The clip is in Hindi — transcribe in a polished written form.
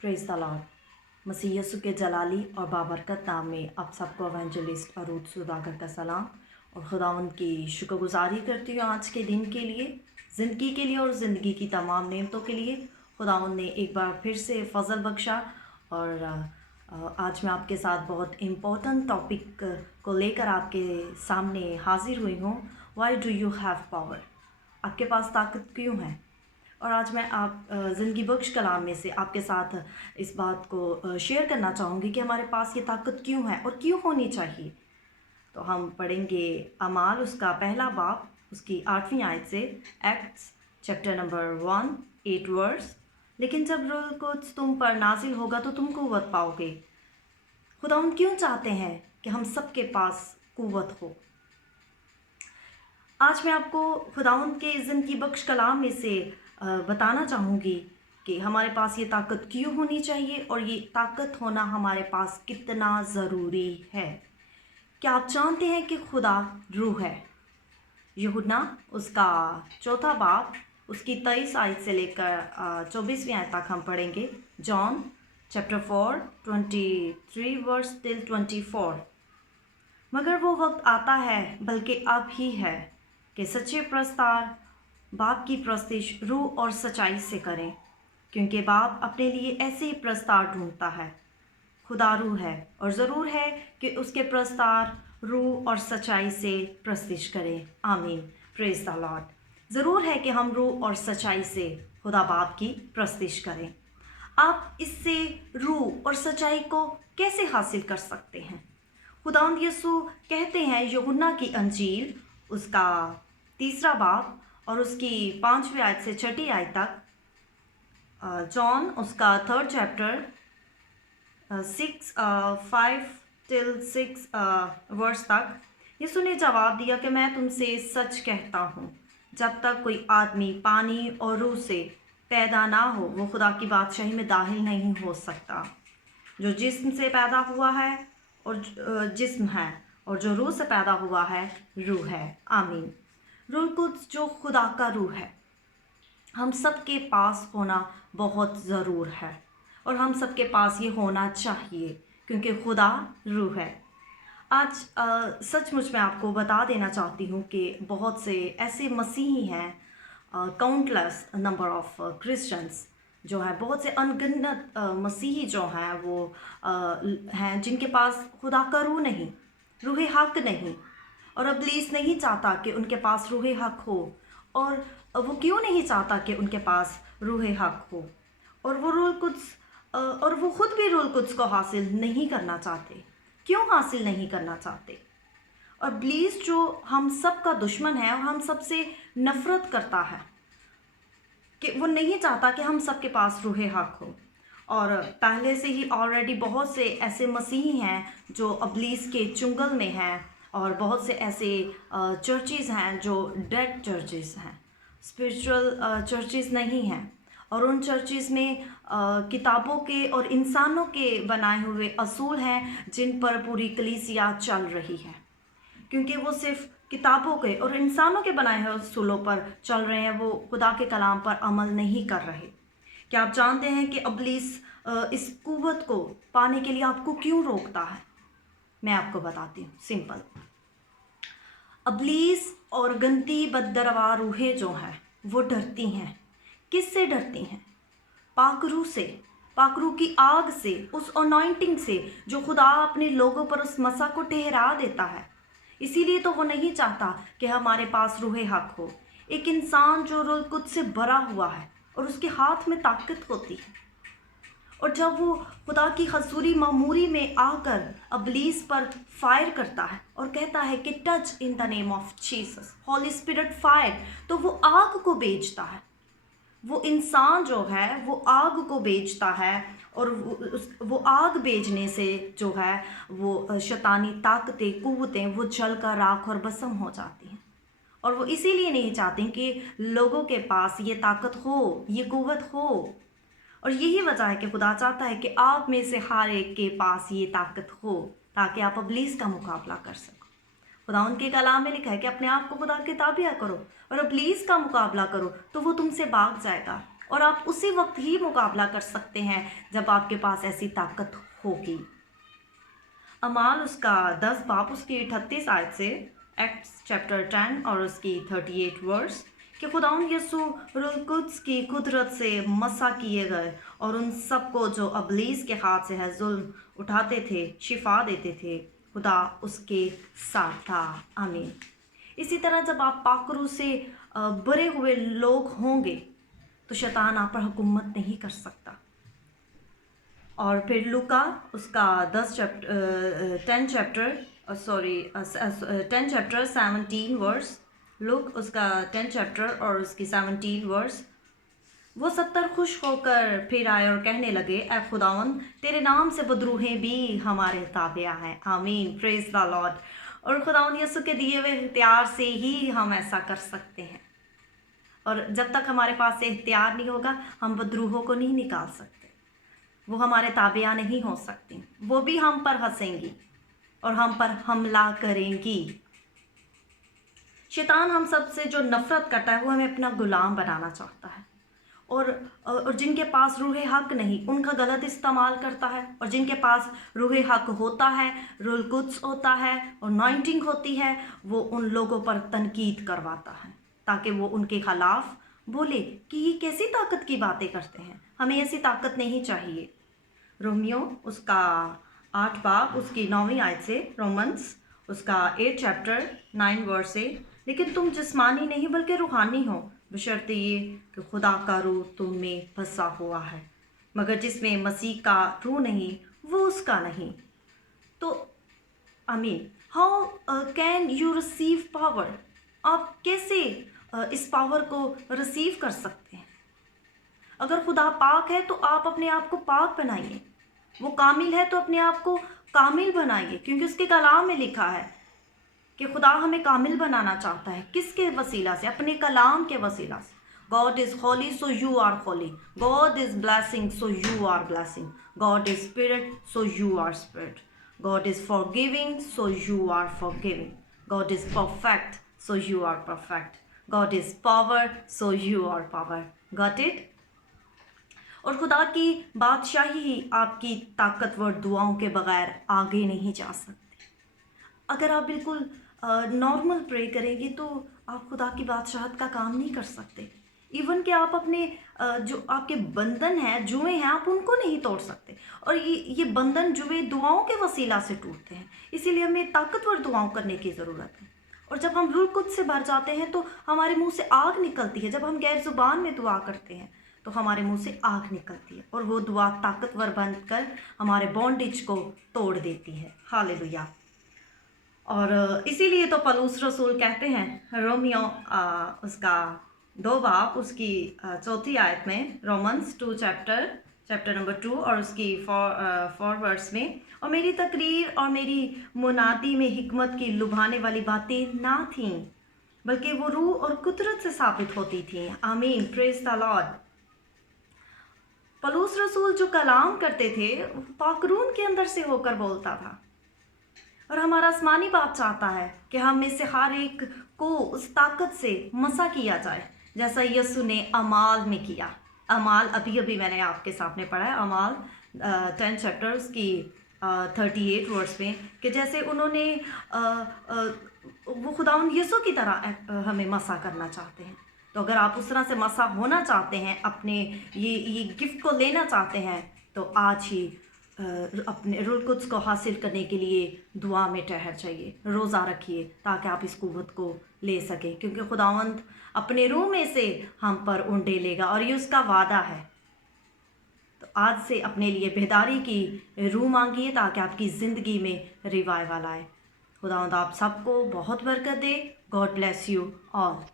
Praise the lord. मसीह यीशु के जलाली और बाबरकत नाम में आप सबको एवेंजलिस्ट अरूद सुदागर का सलाम और खुदावंद की शुक्रगुजारी करती हूँ आज के दिन के लिए, ज़िंदगी के लिए और ज़िंदगी की तमाम नेमतों के लिए। खुदावंद ने एक बार फिर से फजल बख्शा और आज मैं आपके साथ बहुत इम्पोर्टेंट टॉपिक को लेकर आपके सामने हाजिर हुई हूँ। Why do you have power? आपके पास ताकत क्यों है? और आज मैं आप ज़िंदगी बख्श कलाम में से आपके साथ इस बात को शेयर करना चाहूँगी कि हमारे पास ये ताकत क्यों है और क्यों होनी चाहिए। तो हम पढ़ेंगे अमाल उसका पहला बाब उसकी 8वीं आयत से, एक्ट्स चैप्टर नंबर 1 8 वर्स। लेकिन जब रूह कुद्स तुम पर नाजिल होगा तो तुम कुव्वत पाओगे। खुदावंद क्यों चाहते हैं कि हम सबके पास कुव्वत हो? आज मैं आपको खुदावंद के ज़िंदगी बख्श कलाम में से बताना चाहूँगी कि हमारे पास ये ताकत क्यों होनी चाहिए और ये ताकत होना हमारे पास कितना ज़रूरी है। क्या आप जानते हैं कि खुदा रूह है? यूहन्ना उसका चौथा बाब उसकी 23 आयत से लेकर 24वीं आयत तक हम पढ़ेंगे। John chapter 4 23 verse till 24। मगर वो वक्त आता है, बल्कि अब ही है, कि सच्चे प्रस्तार बाप की प्रस्तिश रूह और सच्चाई से करें, क्योंकि बाप अपने लिए ऐसे ही प्रस्तार ढूंढता है। खुदा रूह है और ज़रूर है कि उसके प्रस्तार रूह और सच्चाई से प्रस्तिश करें। आमीन। Praise the Lord. ज़रूर है कि हम रूह और सच्चाई से खुदा बाप की प्रस्तिश करें। आप इससे रूह और सच्चाई को कैसे हासिल कर सकते हैं? खुदावंद यीशु कहते हैं यूहन्ना की अंजील उसका 3 बाब और उसकी 5वीं आयत से 6ठी आयत तक, जॉन उसका 3rd चैप्टर 5 till 6 वर्स तक, यीशु ने जवाब दिया कि मैं तुमसे सच कहता हूँ, जब तक कोई आदमी पानी और रूह से पैदा ना हो वो खुदा की बादशाही में दाखिल नहीं हो सकता। जो जिस्म से पैदा हुआ है और जिस्म है, और जो रूह से पैदा हुआ है रूह है। आमीन। रूह कुद्स जो खुदा का रूह है, हम सबके पास होना बहुत ज़रूर है और हम सबके पास ये होना चाहिए, क्योंकि खुदा रूह है। आज सचमुच मैं आपको बता देना चाहती हूँ कि बहुत से ऐसे मसीही हैं, काउंटलेस नंबर ऑफ क्रिश्चियंस जो हैं, बहुत से अनगिनत मसीही जो हैं वो हैं जिनके पास खुदा का रूह नहीं, रूह हक नहीं। और इब्लीस नहीं चाहता कि उनके पास रूह हक हो। और वो क्यों नहीं चाहता कि उनके पास रूह हक हो? और वो रूह कुद्स और वो खुद भी रूह कुद्स को हासिल नहीं करना चाहते। क्यों हासिल नहीं करना चाहते? और इब्लीस जो हम सब का दुश्मन है और हम सबसे नफ़रत करता है, कि वो नहीं चाहता कि हम सबके पास रूह हक हो। और पहले से ही ऑलरेडी बहुत से ऐसे मसीही हैं जो इब्लीस के चुंगल में हैं, और बहुत से ऐसे चर्चेज़ हैं जो डेड चर्चेज़ हैं, स्पिरिचुअल चर्चेज़ नहीं हैं। और उन चर्चेज़ में किताबों के और इंसानों के बनाए हुए असूल हैं जिन पर पूरी कलीसिया चल रही है, क्योंकि वो सिर्फ किताबों के और इंसानों के बनाए हुए असूलों पर चल रहे हैं, वो खुदा के कलाम पर अमल नहीं कर रहे। क्या आप जानते हैं कि इब्लीस इस कुव्वत को पाने के लिए आपको क्यों रोकता है? मैं आपको बताती हूँ। सिंपल, इब्लीस और गंदी बददरवा रूहें जो हैं वो डरती हैं। किससे डरती हैं? पाक रूह से, पाक रूह की आग से, उस अनॉइंटिंग से जो खुदा अपने लोगों पर उस मसा को ठहरा देता है। इसीलिए तो वो नहीं चाहता कि हमारे पास रूह हक हो। एक इंसान जो रूह कुद्स से भरा हुआ है और उसके हाथ में ताकत होती है, और जब वो खुदा की हजूरी मामूरी में आकर इब्लीस पर फायर करता है और कहता है कि touch in the name of Jesus, Holy Spirit fire, तो वो आग को बेचता है। वो इंसान जो है वो आग को बेचता है, और वो आग बेचने से जो है वो शैतानी ताकतें, कुव्वतें वो जल कर राख और भस्म हो जाती हैं। और वो इसीलिए नहीं चाहते कि लोगों के पास ये ताकत हो, ये कुव्वत हो। और यही वजह है कि खुदा चाहता है कि आप में से हर एक के पास ये ताकत हो, ताकि आप इब्लीस का मुकाबला कर सको। खुदा उनके कलाम में लिखा है कि अपने आप को खुदा के ताबिया करो और इब्लीस का मुकाबला करो तो वो तुमसे भाग जाएगा। और आप उसी वक्त ही मुकाबला कर सकते हैं जब आपके पास ऐसी ताकत होगी। अमाल उसका 10 बाब उसकी 38 आयत से, एक्ट्स चैप्टर 10 और उसकी 38 वर्स, कि खुदाउन यसु रूह कुद्स की कुदरत से मसा किए गए और उन सबको जो अबलीस के हाथ से है जुल्म उठाते थे शिफा देते थे, खुदा उसके साथ था। आमीन। इसी तरह जब आप पाक रूह से भरे हुए लोग होंगे तो शैतान आप पर हुकूमत नहीं कर सकता। और फिर लूका उसका 10 चैप्टर 17 वर्स, लुक उसका 10 चैप्टर और उसकी 17 वर्स, वो 70 खुश होकर फिर आए और कहने लगे, ए खुदावन, तेरे नाम से बदरूहें भी हमारे ताबिया हैं। आमीन, प्रेज द लॉर्ड। और खुदावन यसु के दिए हुए इख्तियार से ही हम ऐसा कर सकते हैं, और जब तक हमारे पास इख्तियार नहीं होगा हम बदरूहों को नहीं निकाल सकते, वो हमारे ताबिया नहीं हो सकती, वो भी हम पर हंसेंगी और हम पर हमला करेंगी। शैतान हम सब से जो नफ़रत करता है वो हमें अपना गुलाम बनाना चाहता है, और जिनके पास रूह हक नहीं उनका गलत इस्तेमाल करता है, और जिनके पास रूह हक होता है, रूह कुद्स होता है और अनॉइंटिंग होती है, वो उन लोगों पर तनकीद करवाता है ताकि वो उनके खिलाफ बोले कि ये कैसी ताकत की बातें करते हैं, हमें ऐसी ताकत नहीं चाहिए। रोमियो उसका 8 बाब उसकी 9वीं आयत से, रोमन्स उसका 8 चैप्टर 9 वर्स से, लेकिन तुम जिस्मानी नहीं बल्कि रूहानी हो, बशर्ते ये कि खुदा का रूह तुम में फंसा हुआ है, मगर जिसमें मसीह का रूह नहीं वो उसका नहीं। तो आमीन। How can you receive power? आप कैसे इस पावर को रिसीव कर सकते हैं? अगर खुदा पाक है तो आप अपने आप को पाक बनाइए, वो कामिल है तो अपने आप को कामिल बनाइए, क्योंकि उसके कलाम में लिखा है कि खुदा हमें कामिल बनाना चाहता है। किसके वसीला से? अपने कलाम के वसीला से। God is holy so you are holy, God is blessing so you are blessing, God is spirit so you are spirit, God is forgiving so you are forgiving, God is perfect so you are perfect, God is power so you are power. Got it? और खुदा की बादशाही ही आपकी ताकतवर दुआओं के बगैर आगे नहीं जा सकती। अगर आप बिल्कुल नॉर्मल प्रे करेंगे तो आप खुदा की बादशाहत का काम नहीं कर सकते। इवन कि आप अपने जो आपके बंधन हैं, जुए हैं, आप उनको नहीं तोड़ सकते। और ये बंधन जुए दुआओं के वसीला से टूटते हैं, इसीलिए हमें ताकतवर दुआओं करने की ज़रूरत है। और जब हम रूह कुद्स से भर जाते हैं तो हमारे मुंह से आग निकलती है। जब हम गैर ज़ुबान में दुआ करते हैं तो हमारे मुंह से आग निकलती है, और वो दुआ ताकतवर बनकर हमारे बॉन्डेज को तोड़ देती है। हालेलुया। और इसीलिए तो पौलुस रसूल कहते हैं रोमियो उसका 2 बाब उसकी 4 आयत में, रोमन्स 2 चैप्टर नंबर 2 और उसकी 4 वर्स में, और मेरी तकरीर और मेरी मुनादी में हिकमत की लुभाने वाली बातें ना थीं, बल्कि वो रूह और कुदरत से साबित होती थीं। आमीन, प्रेज द लॉर्ड। पौलुस रसूल जो कलाम करते थे पाकरून के अंदर से होकर बोलता था, और हमारा आसमानी बाप चाहता है कि हम में से हर एक को उस ताकत से मसा किया जाए, जैसा यसु ने अमाल में किया। अमाल अभी मैंने आपके सामने पढ़ा है, अमाल 10 चैप्टर उसकी 38 वर्स में, कि जैसे उन्होंने वो खुदावंद यसु की तरह हमें मसा करना चाहते हैं। तो अगर आप उस तरह से मसा होना चाहते हैं, अपने ये गिफ्ट को लेना चाहते हैं, तो आज ही अपने रूह कुद्स को हासिल करने के लिए दुआ में ठहर जाइए, रोज़ा रखिए, ताकि आप इस कुव्वत को ले सकें, क्योंकि खुदावंद अपने रूह में से हम पर उंडेलेगा और ये उसका वादा है। तो आज से अपने लिए बेदारी की रूह मांगिए ताकि आपकी ज़िंदगी में रिवाइवल आए। खुदावंद आप सबको बहुत बरकत दे। God bless you all.